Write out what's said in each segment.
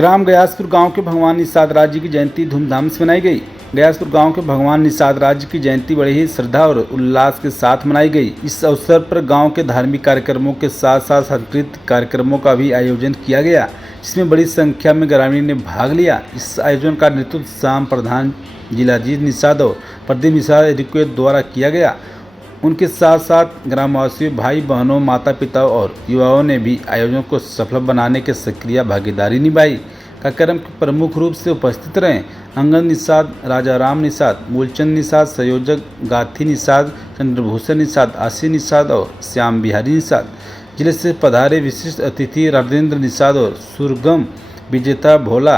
ग्राम गयासपुर गांव के भगवान निषाद राज जी की जयंती धूमधाम से मनाई गई। गयासपुर गांव के भगवान निषाद राज जी की जयंती बड़े ही श्रद्धा और उल्लास के साथ मनाई गई। इस अवसर पर गांव के धार्मिक कार्यक्रमों के साथ साथ सांस्कृतिक कार्यक्रमों का भी आयोजन किया गया, जिसमें बड़ी संख्या में ग्रामीण ने भाग लिया। इस आयोजन का नेतृत्व शाम प्रधान जिलाजीत निषाद और प्रदीप निषाद एडवोकेट द्वारा किया गया। उनके साथ साथ ग्रामवासियों, भाई बहनों, माता पिता और युवाओं ने भी आयोजन को सफल बनाने के सक्रिय भागीदारी निभाई। कार्यक्रम के प्रमुख रूप से उपस्थित रहे अंगद निषाद, राजाराम निषाद, मूलचंद निषाद, संयोजक गाथी निषाद, चंद्रभूषण निषाद, आशीष निषाद और श्याम बिहारी निषाद। जिले से पधारे विशिष्ट अतिथि राजेंद्र निषाद और सुरगम विजेता भोला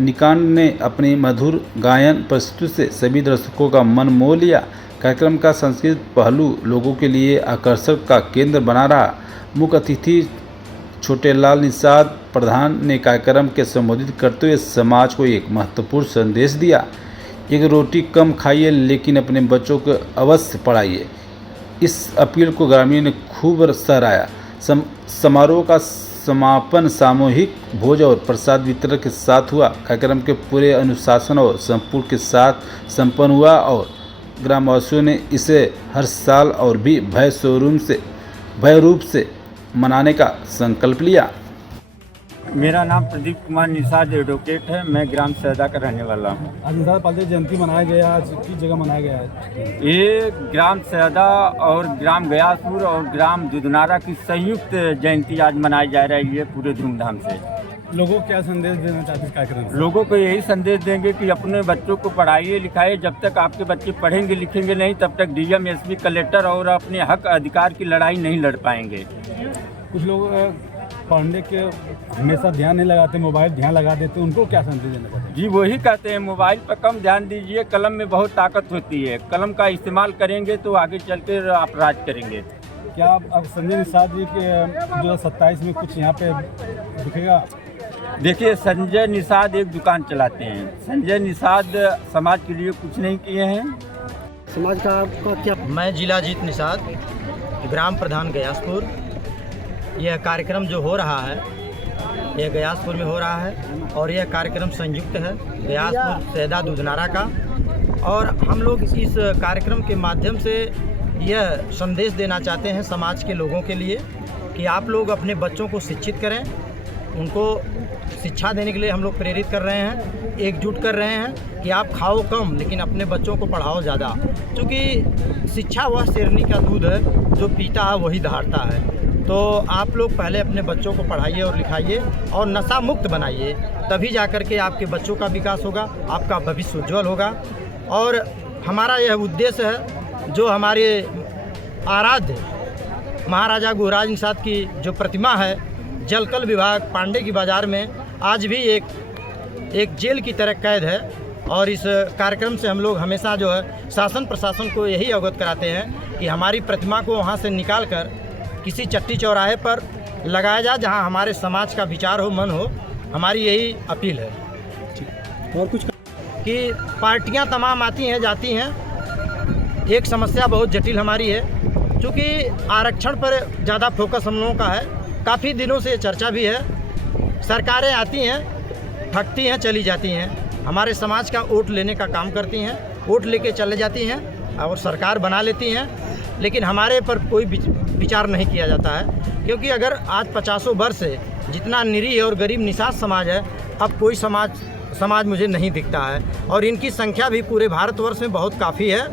निकांड ने अपनी मधुर गायन प्रस्तुति से सभी दर्शकों का मन मोह लिया। कार्यक्रम का सांस्कृतिक पहलू लोगों के लिए आकर्षण का केंद्र बना रहा। मुख्य अतिथि छोटेलाल निषाद प्रधान ने कार्यक्रम के संबोधित करते हुए समाज को एक महत्वपूर्ण संदेश दिया। एक रोटी कम खाइए लेकिन अपने बच्चों को अवश्य पढ़ाइए। इस अपील को ग्रामीण ने खूब सराहा। समारोह का समापन सामूहिक भोज और प्रसाद वितरण के साथ हुआ। कार्यक्रम के पूरे अनुशासन और संपूर्ण के साथ संपन्न हुआ और ग्रामवासियों ने इसे हर साल और भी भय रूप से मनाने का संकल्प लिया। मेरा नाम प्रदीप कुमार निषाद एडवोकेट है। मैं ग्राम सैदा का रहने वाला हूँ। आज निषाद पाल जयंती मनाया गया, आज किस जगह मनाया गया है? ये ग्राम सैदा और ग्राम गयासपुर और ग्राम दुधनारा की संयुक्त जयंती आज मनाई जा रही है पूरे धूमधाम से। लोगों को क्या संदेश देना चाहते हैं कार्यक्रम से? लोगों को यही संदेश देंगे कि अपने बच्चों को पढ़ाइए लिखाइए। जब तक आपके बच्चे पढ़ेंगे लिखेंगे नहीं, तब तक डीएम, एसपी, कलेक्टर और अपने हक अधिकार की लड़ाई नहीं लड़ पाएंगे। कुछ लोग पढ़ने के हमेशा ध्यान नहीं लगाते, मोबाइल ध्यान लगा देते, उनको क्या संदेश देना चाहते हैं? जी वही कहते हैं, मोबाइल पर कम ध्यान दीजिए। कलम में बहुत ताकत होती है। कलम का इस्तेमाल करेंगे तो आगे चल कर अपराध करेंगे। क्या अब संजय निषाद जी के 2027 में कुछ यहाँ पे दिखेगा? देखिए, संजय निषाद एक दुकान चलाते हैं। संजय निषाद समाज के लिए कुछ नहीं किए हैं। समाज का आपका क्या? मैं जिलाजीत निषाद, ग्राम प्रधान गयासपुर। यह कार्यक्रम जो हो रहा है यह गयासपुर में हो रहा है और यह कार्यक्रम संयुक्त है गयासपुर सैदा दुधनारा का। और हम लोग इस कार्यक्रम के माध्यम से यह संदेश देना चाहते हैं समाज के लोगों के लिए कि आप लोग अपने बच्चों को शिक्षित करें। उनको शिक्षा देने के लिए हम लोग प्रेरित कर रहे हैं, एकजुट कर रहे हैं कि आप खाओ कम लेकिन अपने बच्चों को पढ़ाओ ज़्यादा। क्योंकि शिक्षा वह शेरनी का दूध है, जो पीता है वही दहाड़ता है। तो आप लोग पहले अपने बच्चों को पढ़ाइए और लिखाइए और नशा मुक्त बनाइए, तभी जा कर के आपके बच्चों का विकास होगा, आपका भविष्य उज्ज्वल होगा। और हमारा यह उद्देश्य है, जो हमारे आराध्य महाराजा गुहराज निषाद की जो प्रतिमा है जलकल विभाग पांडे की बाज़ार में आज भी एक जेल की तरह कैद है। और इस कार्यक्रम से हम लोग हमेशा जो है शासन प्रशासन को यही अवगत कराते हैं कि हमारी प्रतिमा को वहाँ से निकाल कर किसी चट्टी चौराहे पर लगाया जाए जहाँ हमारे समाज का विचार हो, मन हो। हमारी यही अपील है। और कुछ कि पार्टियां तमाम आती हैं जाती हैं। एक समस्या बहुत जटिल हमारी है, क्योंकि आरक्षण पर ज़्यादा फोकस हम लोगों का है। काफ़ी दिनों से चर्चा भी है। सरकारें आती हैं, ठगती हैं, चली जाती हैं। हमारे समाज का वोट लेने का काम करती हैं, वोट लेके चले जाती हैं और सरकार बना लेती हैं, लेकिन हमारे पर कोई विचार नहीं किया जाता है। क्योंकि अगर आज 50 वर्ष से जितना निरीह और गरीब निषाद समाज है, अब कोई समाज मुझे नहीं दिखता है। और इनकी संख्या भी पूरे भारतवर्ष में बहुत काफ़ी है।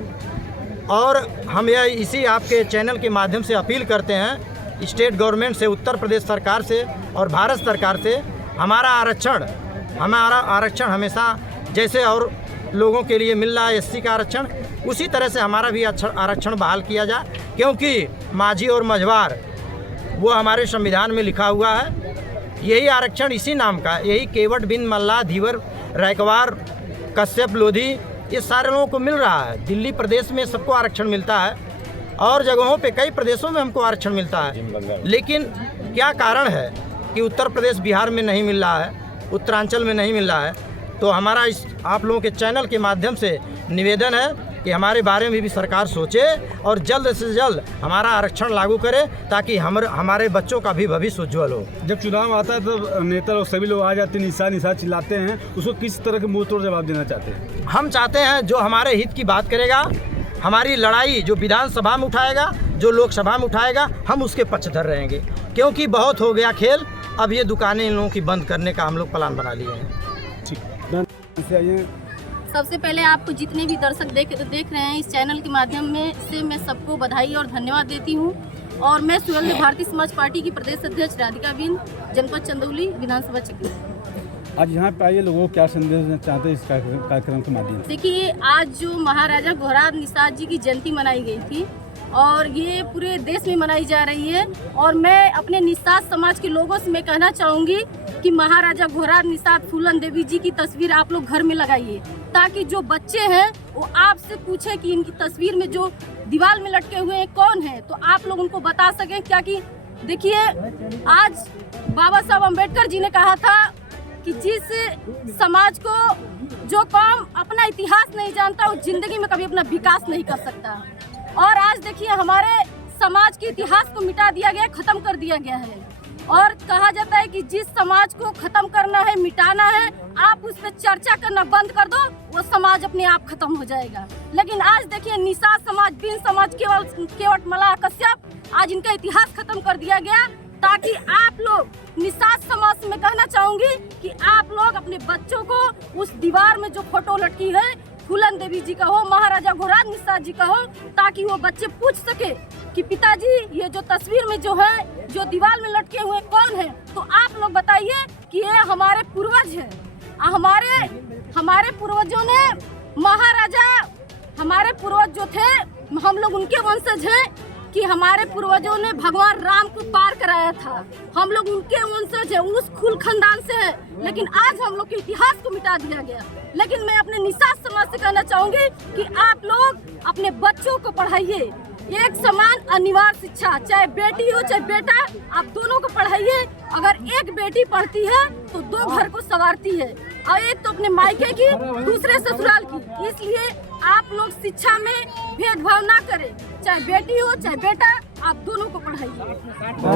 और हम यह इसी आपके चैनल के माध्यम से अपील करते हैं स्टेट गवर्नमेंट से, उत्तर प्रदेश सरकार से और भारत सरकार से, हमारा आरक्षण हमेशा जैसे और लोगों के लिए मिल रहा है एससी का आरक्षण, उसी तरह से हमारा भी आरक्षण बहाल किया जाए। क्योंकि माझी और मझवार वो हमारे संविधान में लिखा हुआ है। यही आरक्षण इसी नाम का, यही केवट, बिंद, मल्लाह, धीवर, रैकवार, कश्यप, लोधी, ये सारे लोगों को मिल रहा है। दिल्ली प्रदेश में सबको आरक्षण मिलता है और जगहों पे कई प्रदेशों में हमको आरक्षण मिलता है। लेकिन क्या कारण है कि उत्तर प्रदेश, बिहार में नहीं मिल रहा है, उत्तरांचल में नहीं मिल रहा है? तो हमारा इस आप लोगों के चैनल के माध्यम से निवेदन है कि हमारे बारे में भी सरकार सोचे और जल्द से जल्द हमारा आरक्षण लागू करे, ताकि हमारे बच्चों का भी भविष्य उज्ज्वल हो। जब चुनाव आता है तो नेता लोग सभी लोग आ जाते हैं, निशा चिल्लाते हैं, उसको किस तरह के मुंह तोड़ जवाब देना चाहते हैं? हम चाहते हैं जो हमारे हित की बात करेगा, हमारी लड़ाई जो विधानसभा में उठाएगा, जो लोकसभा में उठाएगा, हम उसके पक्षधर रहेंगे, क्योंकि बहुत हो गया खेल। अब ये दुकानें इन लोगों की बंद करने का हम लोग प्लान बना लिए हैं। सबसे पहले आपको जितने भी दर्शक देख रहे हैं इस चैनल के माध्यम में से मैं सबको बधाई और धन्यवाद देती हूं। और मैं सुहेलदेव भारतीय समाज पार्टी की प्रदेश अध्यक्ष राधिका बिन, जनपद चंदौली, विधानसभा क्षेत्र। आज यहाँ पे आइए, लोगों को क्या संदेश देना चाहते हैं इस कार्यक्रम के माध्यम से? देखिए, आज जो महाराजा घोड़ार निषाद जी की जयंती मनाई गई थी और ये पूरे देश में मनाई जा रही है, और मैं अपने निषाद समाज के लोगों से मैं कहना चाहूँगी कि महाराजा घोड़ार निषाद फूलन देवी जी की तस्वीर आप लोग घर में लगाइए, ताकि जो बच्चे हैं वो आपसे पूछे कि इनकी तस्वीर में जो दीवार में लटके हुए हैं कौन है, तो आप लोग उनको बता सकें। क्या कि देखिए, आज बाबा साहब अम्बेडकर जी ने कहा था कि जिस समाज को जो कौम अपना इतिहास नहीं जानता वो जिंदगी में कभी अपना विकास नहीं कर सकता। और आज देखिए, हमारे समाज के इतिहास को मिटा दिया गया, खत्म कर दिया गया है, और कहा जाता है कि जिस समाज को खत्म करना है, मिटाना है, आप उस पर चर्चा करना बंद कर दो, वो समाज अपने आप खत्म हो जाएगा। लेकिन आज देखिए, निषाद समाज, बिन समाज, केवट मल्लाह कश्यप, आज इनका इतिहास खत्म कर दिया गया, ताकि आप लोग निषाद समाज में कहना चाहूंगी कि आप लोग अपने बच्चों को उस दीवार में जो फोटो लटकी है फूलन देवी जी का हो, महाराजा घोड़ार निषाद जी का हो, ताकि वो बच्चे पूछ सके कि पिताजी ये जो तस्वीर में जो है, जो दीवार में लटके हुए कौन है, तो आप लोग बताइए कि ये हमारे पूर्वज हैं। हमारे पूर्वजों ने महाराजा, हमारे पूर्वज जो थे, हम लोग उनके वंशज हैं कि हमारे पूर्वजों ने भगवान राम को पार कराया था, हम लोग उनके वंशज हैं, उस कुल खानदान से है। लेकिन आज हम लोग के इतिहास को मिटा दिया गया। लेकिन मैं अपने निषाद समाज से कहना चाहूंगी कि आप लोग अपने बच्चों को पढ़ाइए, एक समान अनिवार्य शिक्षा, चाहे बेटी हो चाहे बेटा, आप दोनों को पढ़ाइए। अगर एक बेटी पढ़ती है तो दो घर को संवारती है, और एक तो अपने मायके की, दूसरे ससुराल की। इसलिए आप लोग शिक्षा में भेदभाव ना करें, चाहे बेटी हो चाहे बेटा, आप दोनों को पढ़ाइए।